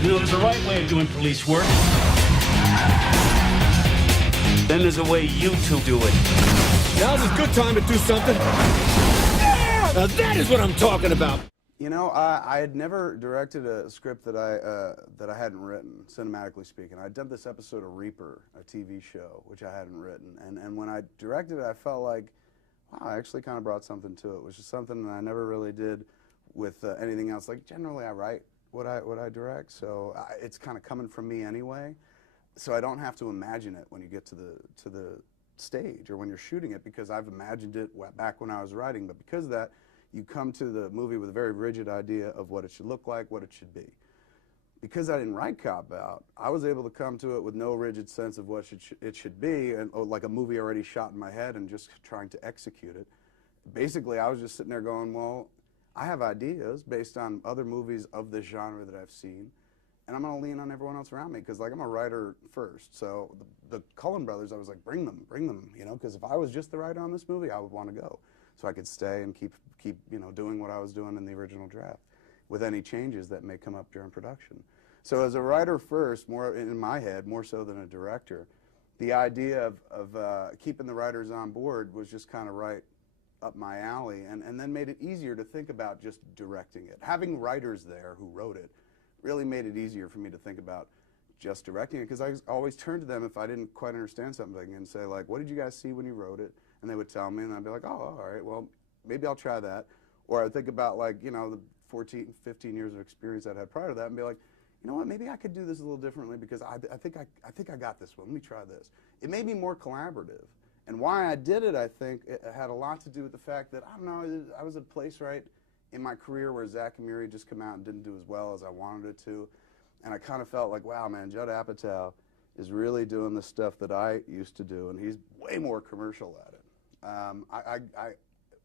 You know, there's a right way of doing police work. Then there's a way you two do it. Now's a good time to do something. Now that is what I'm talking about. You know, I had never directed a script that I hadn't written, cinematically speaking. I'd done this episode of Reaper, a TV show, which I hadn't written. And when I directed it, I felt like, wow, I actually kind of brought something to it, which is something that I never really did with anything else. Like, generally, I write what I direct, so it's kind of coming from me anyway. So I don't have to imagine it when you get to the stage or when you're shooting it, because I've imagined it back when I was writing. But because of that, you come to the movie with a very rigid idea of what it should look like, what it should be. Because I didn't write Cop Out, I was able to come to it with no rigid sense of what it should be, and like a movie already shot in my head and just trying to execute it. Basically, I was just sitting there going, well, I have ideas based on other movies of this genre that I've seen, and I'm going to lean on everyone else around me, because like I'm a writer first. So the Cullen brothers, I was like, bring them, you know, because if I was just the writer on this movie, I would want to go, so I could stay and keep you know, doing what I was doing in the original draft, with any changes that may come up during production. So as a writer first, more in my head, more so than a director, the idea of keeping the writers on board was just kind of right up my alley, and then made it easier to think about just directing it. Having writers there who wrote it really made it easier for me to think about just directing it, because I always turned to them if I didn't quite understand something and say, like, what did you guys see when you wrote it? And they would tell me, and I'd be like, oh, all right, well, maybe I'll try that. Or I'd think about, like, you know, the 14, 15 years of experience I'd had prior to that, and be like, you know what, maybe I could do this a little differently, because I think I got this one. Let me try this. It made me more collaborative. And why I did it, I think, it had a lot to do with the fact that, I don't know, I was at a place right in my career where Zach and Miri just come out and didn't do as well as I wanted it to. And I kind of felt like, wow, man, Judd Apatow is really doing the stuff that I used to do, and he's way more commercial at it.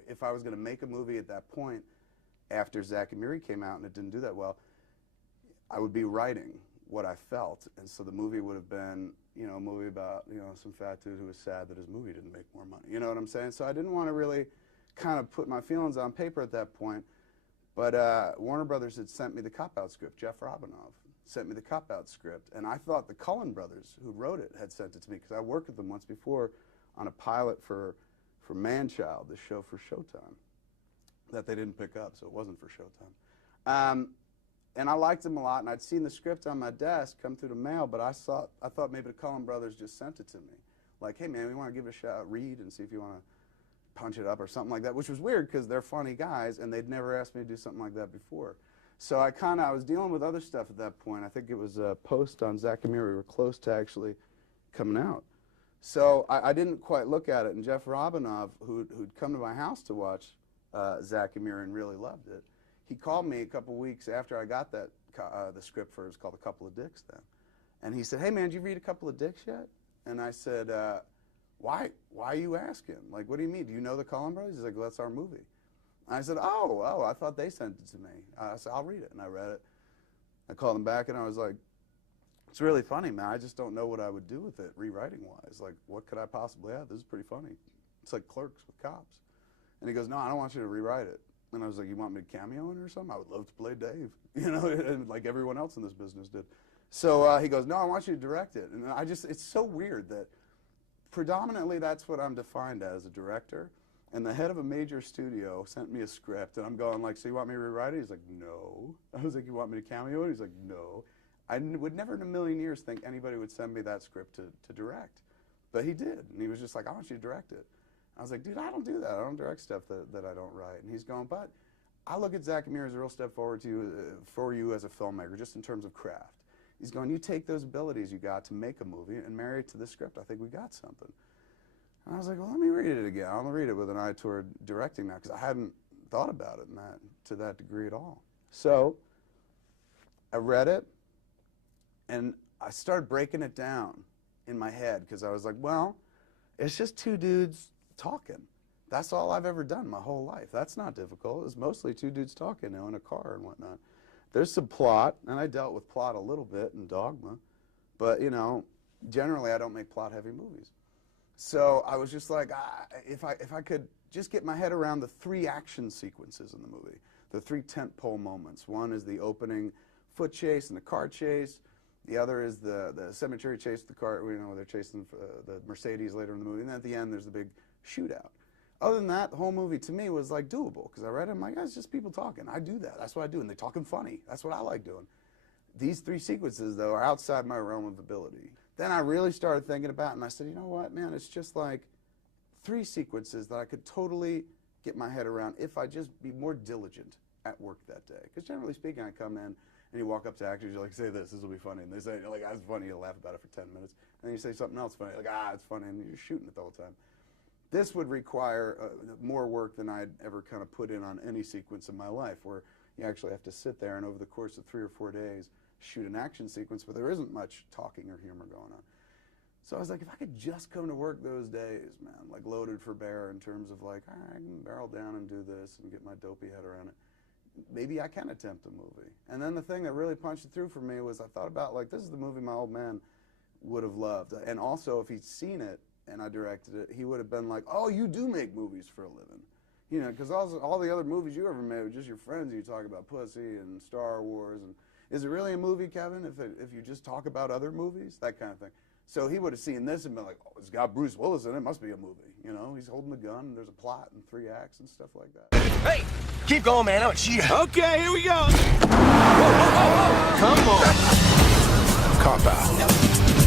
If I was going to make a movie at that point, after Zach and Miri came out and it didn't do that well, I would be writing what I felt, and so the movie would have been, you know, a movie about, you know, some fat dude who was sad that his movie didn't make more money. You know what I'm saying? So I didn't want to really kind of put my feelings on paper at that point. But Warner Brothers had sent me the Cop Out script. Jeff Robinov sent me the Cop Out script, and I thought the Cullen brothers, who wrote it, had sent it to me, because I worked with them once before on a pilot for Man-Child, the show for Showtime, that they didn't pick up, so it wasn't for Showtime. And I liked them a lot, and I'd seen the script on my desk come through the mail, but I thought maybe the Cullen brothers just sent it to me. Like, hey, man, we want to give it a shot, read, and see if you want to punch it up or something like that, which was weird, because they're funny guys, and they'd never asked me to do something like that before. So I was dealing with other stuff at that point. I think it was a post on Zach and Miri. We were close to actually coming out. So I didn't quite look at it, and Jeff Robinov, who'd come to my house to watch Zach and Miri and really loved it, he called me a couple weeks after I got that the script for it. It was called A Couple of Dicks then. And he said, hey, man, did you read A Couple of Dicks yet? And I said, why are you asking? Like, what do you mean? Do you know the Cullen brothers? He's like, well, that's our movie. And I said, oh, I thought they sent it to me. I said, I'll read it. And I read it. I called him back, and I was like, it's really funny, man. I just don't know what I would do with it, rewriting-wise. Like, what could I possibly have? This is pretty funny. It's like Clerks with cops. And he goes, no, I don't want you to rewrite it. And I was like, you want me to cameo in it or something? I would love to play Dave, you know, and like everyone else in this business did. So he goes, no, I want you to direct it. And it's so weird that predominantly that's what I'm defined as, a director. And the head of a major studio sent me a script, and I'm going like, so you want me to rewrite it? He's like, no. I was like, you want me to cameo it? He's like, no. I would never in a million years think anybody would send me that script to direct. But he did, and he was just like, I want you to direct it. I was like, dude, I don't do that. I don't direct stuff that I don't write. And he's going, but I look at Zach and Miri as a real step forward for you as a filmmaker, just in terms of craft. He's going, you take those abilities you got to make a movie and marry it to the script. I think we got something. And I was like, well, let me read it again. I'm going to read it with an eye toward directing now, because I hadn't thought about it to that degree at all. So I read it, and I started breaking it down in my head, because I was like, well, it's just two dudes talking. That's all I've ever done my whole life. That's not difficult. It's mostly two dudes talking, you know, in a car and whatnot. There's some plot, and I dealt with plot a little bit in Dogma, but, you know, generally I don't make plot-heavy movies. So I was just like, if I could just get my head around the three action sequences in the movie, the three tentpole moments. One is the opening foot chase and the car chase. The other is the cemetery chase, the car, you know, they're chasing the Mercedes later in the movie. And then at the end, there's the big shootout. Other than that, the whole movie to me was like doable, because I read it, I'm like, it's just people talking. I do that. That's what I do. And they're talking funny. That's what I like doing. These 3 sequences, though, are outside my realm of ability. Then I really started thinking about it, and I said, you know what, man, it's just like 3 sequences that I could totally get my head around if I just be more diligent at work that day. Because generally speaking, I come in, and you walk up to actors, you're like, say this will be funny. And they say, like, that's funny, you'll laugh about it for 10 minutes. And then you say something else funny, like, it's funny, and you're shooting it the whole time. This would require more work than I'd ever kind of put in on any sequence in my life, where you actually have to sit there and over the course of 3 or 4 days shoot an action sequence where there isn't much talking or humor going on. So I was like, if I could just come to work those days, man, like loaded for bear in terms of like, all right, I can barrel down and do this and get my dopey head around it, maybe I can attempt a movie. And then the thing that really punched it through for me was I thought about, like, this is the movie my old man would have loved. And also, if he'd seen it and I directed it, he would have been like, oh, you do make movies for a living. You know, because all the other movies you ever made were just your friends and you talk about pussy and Star Wars. And is it really a movie, Kevin, if you just talk about other movies? That kind of thing. So he would have seen this and been like, oh, it's got Bruce Willis in it. It must be a movie. You know, he's holding the gun, and there's a plot and 3 acts and stuff like that. Hey, keep going, man. I'm a cheater. Okay, here we go. Whoa, whoa, whoa, whoa. Come on. Cop out.